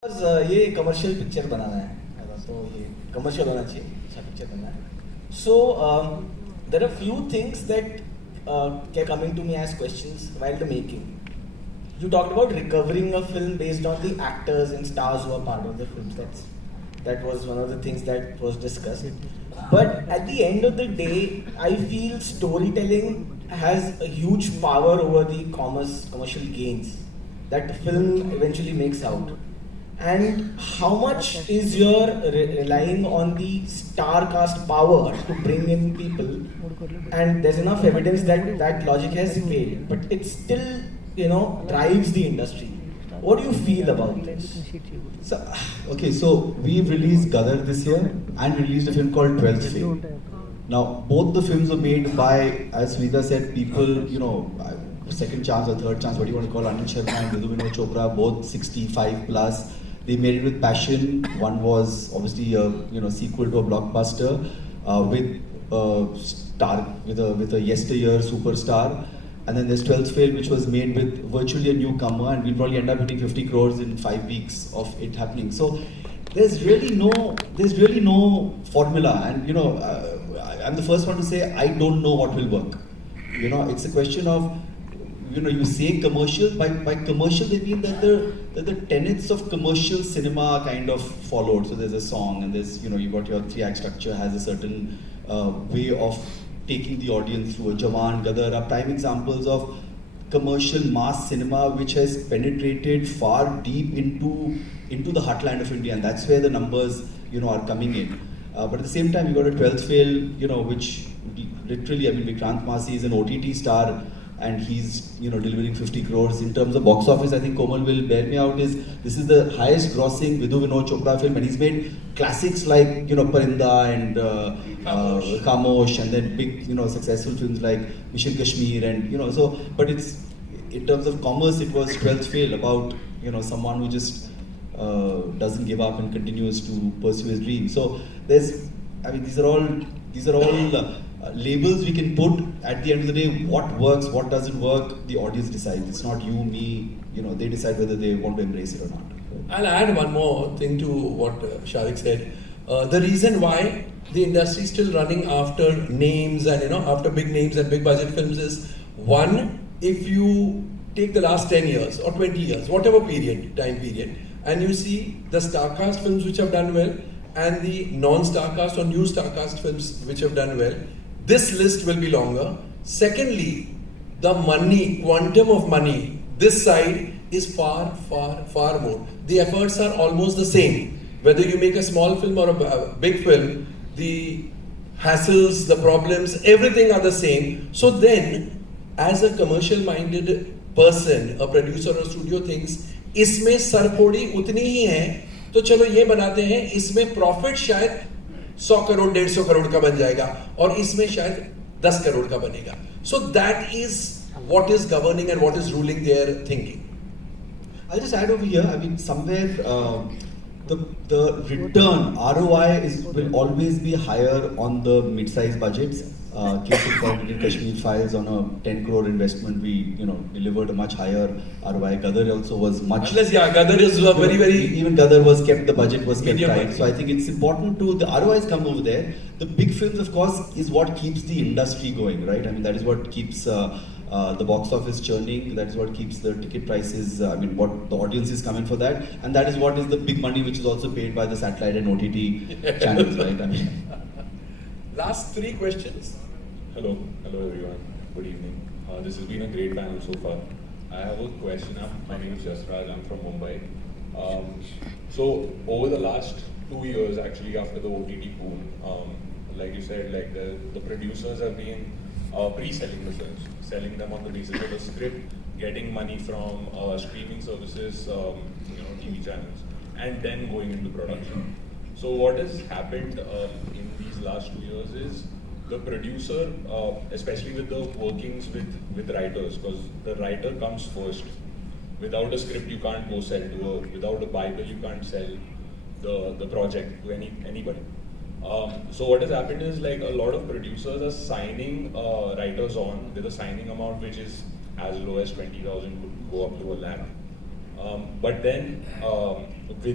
ये commercial picture बनाना है तो ये कमर्शियल होना चाहिए अच्छा पिक्चर बनना है so there are few things that kept coming to me as questions while the making. You talked about recovering a film based on the actors and stars who are part of the films. That was one of the things that was discussed. But at the end of the day, I feel storytelling has a huge power over the commercial gains that the film eventually makes out. And how much is your relying on the star cast power to bring in people? And there's enough evidence that that logic has failed, but it still, drives the industry. What do you feel about this? So, okay, so we've released Gadar this year and released a film called 12th Fail. Now, both the films were made by, as Sunita said, people, second chance or third chance, what do you want to call, Anil Sharma and Vidhu Vinod Chopra, both 65 plus. They made it with passion. One was obviously a sequel to a blockbuster with a yesteryear superstar. And then there's 12th Fail, which was made with virtually a newcomer, and we'll probably end up hitting 50 crores in 5 weeks of it happening. So there's really no formula, and I'm the first one to say I don't know what will work. It's a question of you say commercial. By commercial they mean that the tenets of commercial cinema kind of followed. So there's a song, and there's you got your 3-act structure has a certain way of taking the audience through. Jawan, Gadar are prime examples of commercial mass cinema which has penetrated far deep into the heartland of India, and that's where the numbers are coming in. But at the same time, you got a 12th Fail, which literally, Vikrant Masi is an OTT star, and he's delivering 50 crores. In terms of box office, I think Komal will bear me out, this is the highest grossing Vidhu Vinod Chopra film, and he's made classics like Parinda and Khamosh, and then big successful films like Mission Kashmir, and so, but it's in terms of commerce, it was 12th Fail, about someone who just doesn't give up and continues to pursue his dream. So these are all labels we can put. At the end of the day, what works, what doesn't work, the audience decides. It's not you, me, they decide whether they want to embrace it or not. I'll add one more thing to what Sharik said. The reason why the industry is still running after names and after big names and big budget films is, one, if you take the last 10 years or 20 years, whatever time period, and you see the starcast films which have done well and the non-starcast or new starcast films which have done well, this list will be longer. Secondly, the quantum of money, this side is far, far, far more. The efforts are almost the same. Whether you make a small film or a big film, the hassles, the problems, everything are the same. So then, as a commercial-minded person, a producer or studio thinks, इसमें सरफोड़ी उतनी ही है, तो चलो ये बनाते हैं, इसमें profit शायद 100 करोड़ 150 करोड़ का बन जाएगा और इसमें शायद 10 करोड़ का बनेगा. So that is what is governing and what is ruling their thinking. I'll just add over here, somewhere the return, ROI will always be higher on the mid-size budgets. Case in point, in Kashmir Files, on a 10 crore investment, we delivered a much higher ROI. Gadar also was much. Unless, Gadar is very. Even Gadar was kept, the budget was kept Medium tight. budget. So I think it's important the ROIs come over there. The big films, of course, is what keeps the industry going, right? That is what keeps the box office churning. That is what keeps the ticket prices. What the audience is coming for that, and that is what is the big money which is also paid by the satellite and OTT channels, right? Last 3 questions. Hello everyone. Good evening. This has been a great panel so far. I have a question. My name is Jasraj. I'm from Mumbai. So over the last 2 years, actually, after the OTT boom, like you said, like the producers have been pre-selling the films, selling them on the basis of the script, getting money from streaming services, TV channels, and then going into production. So what has happened in these last 2 years is the producer, especially with the workings with writers, because the writer comes first. Without a script, you can't go sell without a Bible, you can't sell the project to anybody. So what has happened is, like, a lot of producers are signing writers on with a signing amount which is as low as 20,000, could go up to 1 lakh. But then without